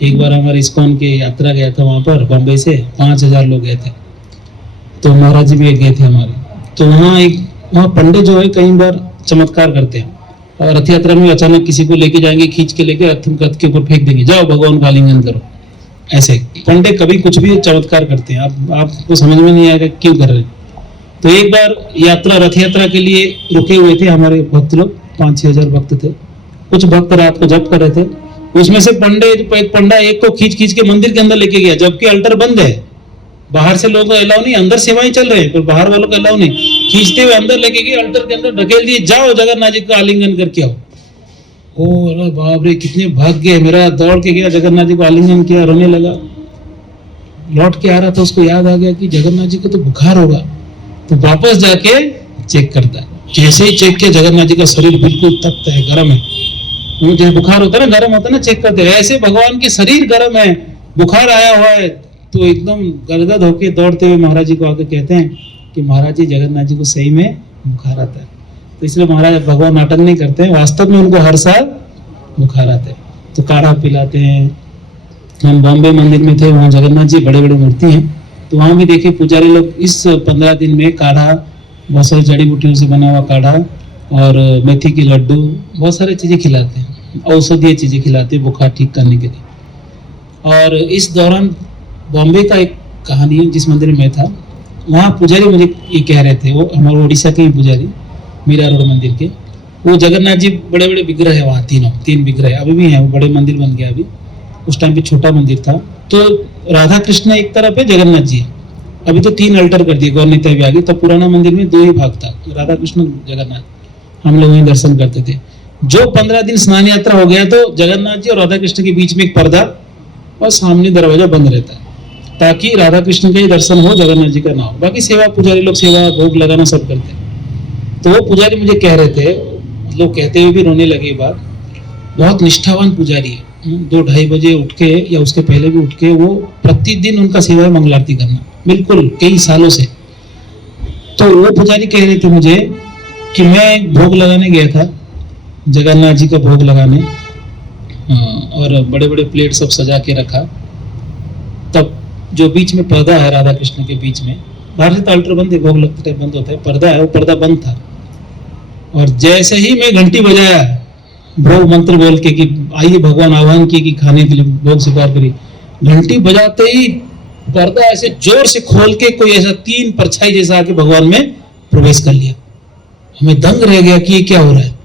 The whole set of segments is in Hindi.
एक बार हमारे इस्कॉन के यात्रा गया था वहाँ पर, बॉम्बे से 5,000 लोग गए थे, तो महाराज जी भी गए थे हमारे। तो वहाँ पंडित जो है कई बार चमत्कार करते हैं, और रथ यात्रा में अचानक किसी को लेके जाएंगे, खींच के लेके रथ के ऊपर फेंक देंगे, जाओ भगवान का आलिंगन करो। ऐसे पंडित कभी कुछ भी चमत्कार करते हैं, आपको समझ में नहीं आएगा क्यों कर रहे हैं। तो एक बार रथ यात्रा के लिए रुके हुए थे हमारे भक्त लोग, 5-6 हजार भक्त थे। कुछ भक्त रात को जप कर रहे थे, उसमें से पंडा एक को खींच खींच के मंदिर के अंदर लेके गया, जबकि अल्टर बंद है, बाहर से लोगों को अलाउ नहीं, अंदर सेवाएं चल रहे हैं पर बाहर वालों को अलाउ नहीं। खींचते हुए अंदर लेके गए, अल्टर के अंदर ढकेल दिए, जाओ जगन्नाथ जी का आलिंगन करके आओ। ओ अरे बाप रे, कितने भाग्य, मेरा दौड़ के गया, जगन्नाथ जी को आलिंगन किया, रोने लगा। लौट के आ रहा था, उसको याद आ गया कि जगन्नाथ जी को तो बुखार होगा, तो वापस जाके चेक करता है। जैसे ही चेक किया, जगन्नाथ जी का शरीर बिल्कुल तप्त है, गर्म है। जैसे बुखार होता है ना, गर्म होता है ना, चेक करते हैं, ऐसे भगवान के शरीर गर्म है, बुखार आया हुआ है। तो एकदम गदगद होके दौड़ते हुए महाराज जी को आके कहते हैं कि महाराज जी, जगन्नाथ जी को सही में बुखार आता है। तो इसलिए महाराज भगवान नाटक नहीं करते हैं, वास्तव में उनको हर साल बुखार आता है। तो काढ़ा पिलाते हैं। हम बॉम्बे मंदिर में थे, वहाँ जगन्नाथ जी बड़े बड़े मूर्ति हैं, तो वहाँ भी देखिए पुजारी लोग इस 15 दिन में काढ़ा, बहुत सारी जड़ी बूटियों से बना हुआ काढ़ा और मेथी के लड्डू, बहुत सारी चीज़ें खिलाते हैं, औषधीय चीज़ें खिलाते हैं बुखार ठीक करने के लिए। और इस दौरान बॉम्बे का एक कहानी है, जिस मंदिर में था, वहाँ पुजारी मुझे ये कह रहे थे, वो हमारे उड़ीसा के ही पुजारी, मीरा रोड मंदिर के, वो जगन्नाथ जी बड़े बड़े विग्रह है वहाँ, तीन विग्रह अभी भी हैं, वो बड़े मंदिर बन गया अभी, उस टाइम पे छोटा मंदिर था। तो राधा कृष्ण एक तरफ है, जगन्नाथ जी है, अभी तो 3 अल्टर कर दिए, गौरनीता भी आ गई। तब पुराना मंदिर में 2 ही भाग था, राधा कृष्ण जगन्नाथ, हम लोग वहीं दर्शन करते थे। जो 15 दिन स्नान यात्रा हो गया, तो जगन्नाथ जी और राधा कृष्ण के बीच में एक पर्दा और सामने दरवाजा बंद रहता है, ताकि राधा कृष्ण का ही दर्शन हो, जगन्नाथ जी का ना हो। बाकी सेवा पुजारी लोग सेवा भोग लगाना सब करते हैं। तो वो पुजारी मुझे कह रहे थे, लोग कहते हुए भी रोने लगे, बात बहुत निष्ठावान पुजारी है, 2-2:30 बजे उठ के या उसके पहले भी उठ के वो प्रतिदिन उनका सेवा है मंगल आरती करना, बिल्कुल कई सालों से। तो वो पुजारी कह रहे थे मुझे कि मैं भोग लगाने गया था, जगन्नाथ जी का भोग लगाने, और बड़े बड़े प्लेट सब सजा के रखा। तब जो बीच में पर्दा है राधा कृष्ण के बीच में, बाहर से तो अल्टर बंद है, भोग लगते बंद होता है, पर्दा है, वो पर्दा बंद था। और जैसे ही मैं घंटी बजाया, भोग मंत्र बोल के कि आइए भगवान आह्वान किए कि खाने के लिए भोग स्वीकार करिए, घंटी बजाते ही पर्दा ऐसे जोर से खोल के कोई ऐसा 3 परछाई जैसा आके भगवान में प्रवेश कर लिया। हमें दंग रह गया कि ये क्या हो रहा है।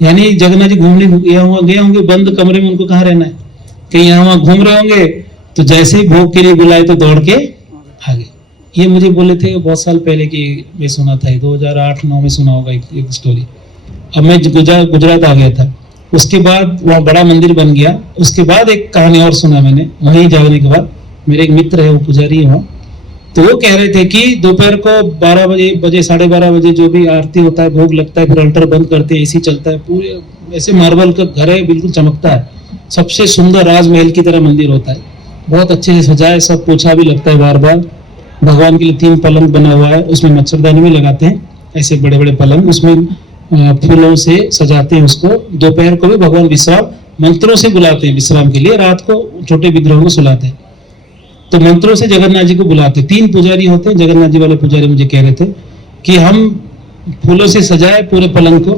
यानी जगन्नाथ जी घूमने गए होंगे बंद कमरे में, उनको कहाँ रहना है, कहीं यहाँ वहाँ घूम रहे होंगे। तो जैसे ही भोग के लिए बुलाए तो दौड़ के आ गए। ये मुझे बोले थे बहुत साल पहले की, मैं सुना था 2008-9 में सुना होगा एक स्टोरी। अब मैं गुजरात आ गया था, उसके बाद वहाँ बड़ा मंदिर बन गया। उसके बाद एक कहानी और सुना मैंने, वहीं जाने के बाद मेरे एक मित्र है, वो पुजारी है वहाँ, तो वो कह रहे थे कि दोपहर को 12 बजे 12:30 बजे जो भी आरती होता है, भोग लगता है, फिर अल्टर बंद करते हैं, एसी चलता है, पूरे ऐसे मार्बल का घर है, बिल्कुल चमकता है, सबसे सुंदर राजमहल की तरह मंदिर होता है, बहुत अच्छे से सजाए, सब पोछा भी लगता है बार बार। भगवान के लिए 3 पलंग बना हुआ है, उसमें मच्छरदानी भी लगाते हैं, ऐसे बड़े बड़े पलंग, उसमें फूलों से सजाते हैं उसको। दोपहर को भी भगवान विश्राम मंत्रों से बुलाते हैं विश्राम के लिए, रात को छोटे विग्रहों को सुलाते हैं, तो मंत्रों से जगन्नाथ जी को बुलाते। 3 पुजारी होते हैं, जगन्नाथ जी वाले पुजारी मुझे कह रहे थे कि हम फूलों से सजाए पूरे पलंग को,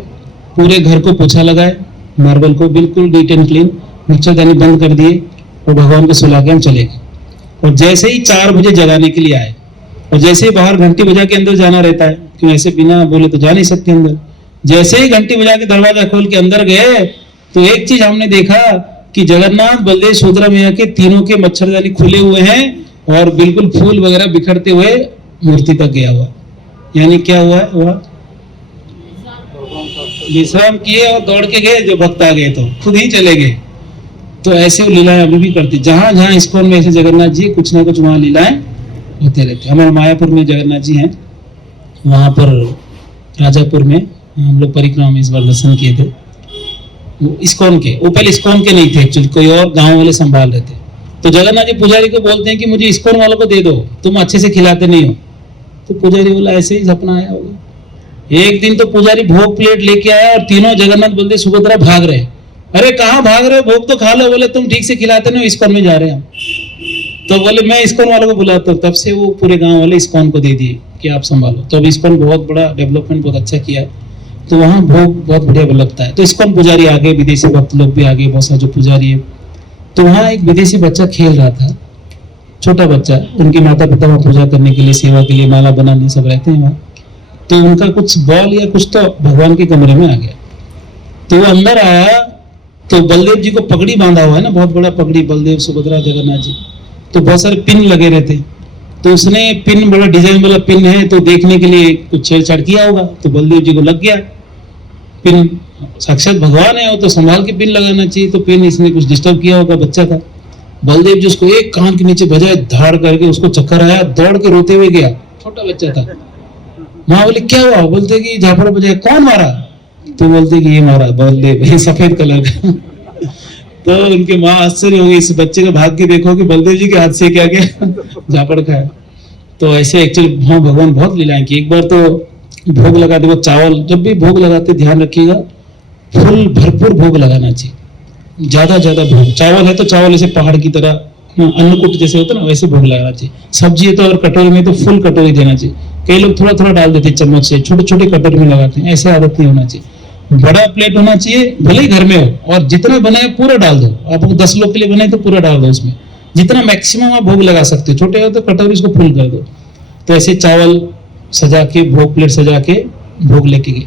पूरे घर को पोछा लगाए, मार्बल को बिल्कुल नीट एंड क्लीन, मच्छरदानी बंद कर दिए और भगवान को सुला के हम चले गए। और जैसे ही 4 बजे जगाने के लिए आए, और जैसे ही बाहर घंटी बजा के अंदर जाना रहता है, क्यों ऐसे बिना बोले तो जा नहीं सकते अंदर, जैसे ही घंटी बजा के दरवाजा खोल के अंदर गए, तो एक चीज हमने देखा कि जगन्नाथ, बलदेव, सुभद्रा मैया के तीनों के मच्छरदानी खुले हुए हैं और बिल्कुल फूल वगैरह बिखरते हुए मूर्ति तक गया हुआ। यानी क्या हुआ है, वह विश्राम किए और दौड़ के गए, जो भक्त आ गए तो खुद ही चले गए। तो ऐसे वो लीलाएं अभी भी करती, जहां जहां इस्कॉन में ऐसे जगन्नाथ जी कुछ ना कुछ वहां लीलाएं होते रहते। हमारे मायापुर में जगन्नाथ जी हैं, वहां पर राजापुर में हम लोग परिक्रमा में इस बार दर्शन किए थे। इस्कॉन के, वो पहले इस्कॉन के नहीं थे एक्चुअली, कोई और गांव वाले संभाल रहे थे। तो जगन्नाथ जी पुजारी को बोलते हैं कि मुझे इस्कॉन वालों को दे दो, तुम अच्छे से खिलाते नहीं हो। तो पुजारी बोला ऐसे ही सपना आया होगा। एक दिन तो पुजारी भोग प्लेट लेके आया और तीनों जगन्नाथ, बलदेव, सुभद्रा भाग रहे, अरे कहाँ भाग रहे हो, भोग तो खा लो। बोले तुम ठीक से खिलाते नहीं, इस्कॉन में जा रहे हैं हम। तो बोले मैं इस्कॉन वालों को बुलाता हूँ। तब से वो पूरे गांव वाले इस्कॉन को दे दिए कि आप संभालो। तो अब इस्कॉन बहुत बड़ा डेवलपमेंट बहुत अच्छा किया है, तो वहाँ भोग बहुत बढ़िया लगता है। तो इस्कॉन पुजारी आ गए, विदेशी भक्त लोग भी आ गए, बहुत सारे जो पुजारी है। तो वहाँ एक विदेशी बच्चा खेल रहा था, छोटा बच्चा। उनके माता पिता वहाँ पूजा करने के लिए, सेवा के लिए, माला बनाने सब रहते हैं वहाँ। तो उनका कुछ बॉल या कुछ तो भगवान के कमरे में आ गया। तो वो अंदर आया तो बलदेव जी को पगड़ी बांधा हुआ है ना, बहुत बड़ा पगड़ी, बलदेव सुभद्रा जगन्नाथ जी। तो बहुत सारे पिन लगे रहते, तो उसने पिन, बड़ा डिजाइन वाला पिन है, तो देखने के लिए कुछ छेड़छाड़ किया होगा, तो बलदेव जी को लग गया पिन। साक्षात भगवान है, वो तो संभाल के पिन लगाना चाहिए, तो पिन इसने कुछ डिस्टर्ब किया होगा, बच्चा था। बलदेव जी उसको एक कान के नीचे बजाए, धाड़ करके उसको चक्कर आया, दौड़ के रोते हुए गया, छोटा बच्चा था। माँ बोले क्या हुआ? बोलते कि झापड़ बजाए। कौन मारा? तो बोलते कि ये मारा बलदेव, ये सफेद कलर का। तो उनके माँ आश्चर्य हो गई, इस बच्चे का भाग्य देखो कि बलदेव जी के हाथ से क्या क्या झापड़ खाया। तो ऐसे एक्चुअली हाँ भगवान बहुत लीलाएं की। एक बार तो भोग लगाते वक्त चावल, जब भी भोग लगाते ध्यान रखिएगा फुल भरपूर भोग लगाना चाहिए, ज्यादा भोग। चावल है तो चावल ऐसे पहाड़ की तरह, अन्नकूट जैसे होता है ना, वैसे भोग लगाना चाहिए। सब्जी है तो अगर कटोरी में तो फुल कटोरी देना चाहिए। कई लोग थोड़ा थोड़ा डाल देते चम्मच से, छोटे छोटे कटोरी में लगाते हैं, ऐसे आदत नहीं होना चाहिए। बड़ा प्लेट होना चाहिए, भले ही घर में हो, और जितना बनाए पूरा डाल दो। आप 10 लोग के लिए बनाए तो पूरा डाल दो उसमें, जितना मैक्सिमम आप भोग लगा सकते हो। छोटे हो तो कटोरी उसको फुल कर दो। तो ऐसे चावल सजा के, भोग प्लेट सजा के भोग लेके गए।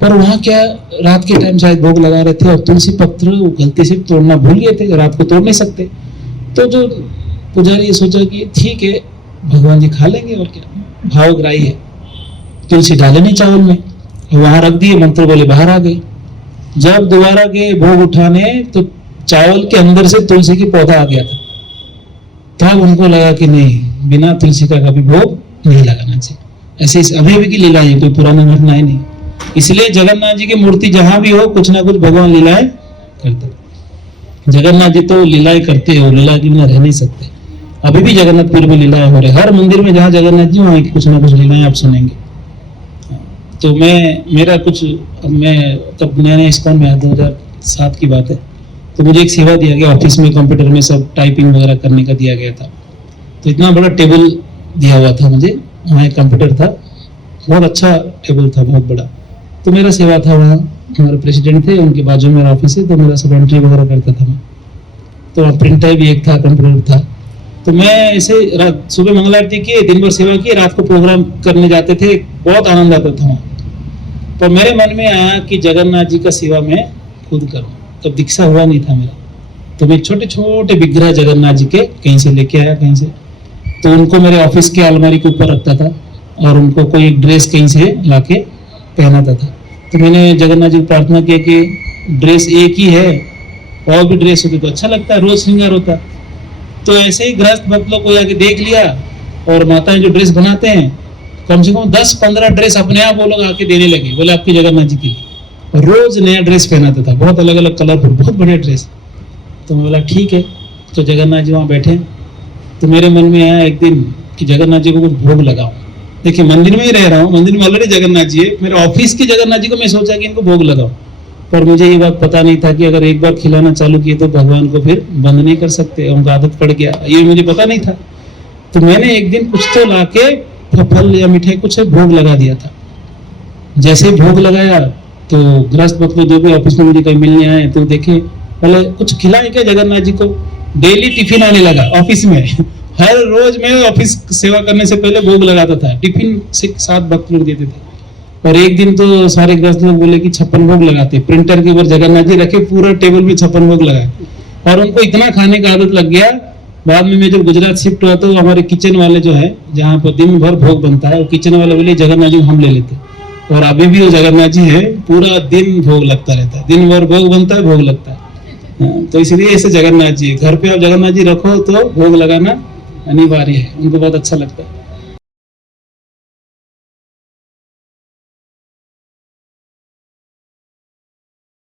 पर वहाँ क्या, रात के टाइम शायद भोग लगा रहे थे और तुलसी पत्र गलती से तोड़ना भूल गए थे, रात को तोड़ नहीं सकते। तो जो पुजारी ये सोचा कि ठीक है भगवान जी खा लेंगे और क्या, भावग्राही है। तुलसी डाले नहीं चावल में, वहां रख दिए, मंत्र बोले बाहर आ गए। जब दोबारा गए भोग उठाने तो चावल के अंदर से तुलसी की पौधा आ गया था। तब उनको लगा कि नहीं, बिना तुलसी का कभी भोग नहीं लगाना चाहिए। ऐसे अभी भी की लीला है, कोई पुरानी घटना है नहीं। इसलिए जगन्नाथ जी की मूर्ति जहां भी हो, कुछ ना कुछ भगवान लीलाएं करते। जगन्नाथ जी तो लीलाएं करते हो, लीला के बिना रह नहीं सकते। अभी भी जगन्नाथपुर में लीलाएं हो रही, हर मंदिर में जहाँ जगन्नाथ जी वहाँ कुछ ना कुछ लीलाएं आप सुनेंगे। तो मेरा कुछ, मैं तब नया नया इस्कॉन में आया, 2007 की बात है। तो मुझे एक सेवा दिया गया, ऑफिस में कंप्यूटर में सब टाइपिंग वगैरह करने का दिया गया था। तो इतना बड़ा टेबल दिया हुआ था मुझे, वहाँ एक कंप्यूटर था, बहुत अच्छा टेबल था, बहुत बड़ा। तो मेरा सेवा था वहाँ, हमारे प्रेसिडेंट थे, उनके बाजू में मेरा ऑफिस है, तो मेरा सब एंट्री वगैरह करता था मैं। तो प्रिंटर भी एक था, कंप्यूटर था। तो मैं ऐसे सुबह मंगल आरती किए, दिन भर सेवा की, रात को प्रोग्राम करने जाते थे, बहुत आनंद आता था वहाँ। तो मेरे मन में आया कि जगन्नाथ जी का सेवा मैं खुद करूँ। तब दीक्षा हुआ नहीं था मेरा, तो मैं छोटे छोटे विग्रह जगन्नाथ जी के कहीं से लेके आया, कहीं से। तो उनको मेरे ऑफिस के अलमारी के ऊपर रखता था, और उनको कोई एक ड्रेस कहीं से लाके पहनाता था। तो मैंने जगन्नाथ जी को प्रार्थना किया कि ड्रेस एक ही है, और भी ड्रेस होती तो अच्छा लगता है, रोज श्रृंगार होता। तो ऐसे ही गृहस्थ भक्त लोग को जाके देख लिया, और माताएं जो ड्रेस बनाते हैं, कम से कम 10-15 ड्रेस अपने आप वो लोग आके देने लगे, बोले आपकी जगन्नाथ जी की। और रोज नया ड्रेस पहनाता था, बहुत अलग अलग कलरफुल, बहुत बढ़िया ड्रेस। तो मैं बोला ठीक है। तो जगन्नाथ जी वहाँ बैठे, तो मेरे मन में आया एक दिन कि जगन्नाथ जी को कुछ भोग लगाऊं। देखिए मंदिर में ही रह रहा हूँ, मंदिर में ऑलरेडी जगन्नाथ जी है, मेरे ऑफिस के जगन्नाथ जी को मैं सोचा कि इनको भोग लगाऊं। पर मुझे ये बात पता नहीं था कि अगर एक बार खिलाना चालू किए तो भगवान को फिर बंद नहीं कर सकते, उनको आदत पड़ गया, ये मुझे पता नहीं था। तो मैंने एक दिन कुछ तो लाके फल या मिठाई कुछ भोग लगा दिया था। जैसे भोग लगाया तो गृहस्थ भक्त जो भी ऑफिस में मुझे कहीं मिलने आए तो देखे, पहले कुछ खिलाए क्या जगन्नाथ जी को। डेली टिफिन आने लगा ऑफिस में। हर रोज मैं ऑफिस सेवा करने से पहले भोग लगाता था, टिफिन 7 भक्त लोग देते थे। और एक दिन तो सारे गृहस्थ लोग बोले कि 56 भोग लगाते, प्रिंटर के ऊपर जगन्नाथ जी रखे, पूरा टेबल में 56 भोग लगाए। और उनको इतना खाने का आदत लग गया। बाद में मैं जब गुजरात शिफ्ट हुआ तो हमारे किचन वाले जो है, जहाँ पर दिन भर भोग बनता है, वो किचन वाले बोले जगन्नाथ जी हम ले लेते। और अभी भी वो जगन्नाथ जी है, पूरा दिन भोग लगता रहता है, दिन भर भोग बनता है, भोग लगता है। तो इसलिए ऐसे जगन्नाथ जी घर पे आप जगन्नाथ जी रखो तो भोग लगाना अनिवार्य है, उनको बहुत अच्छा लगता है।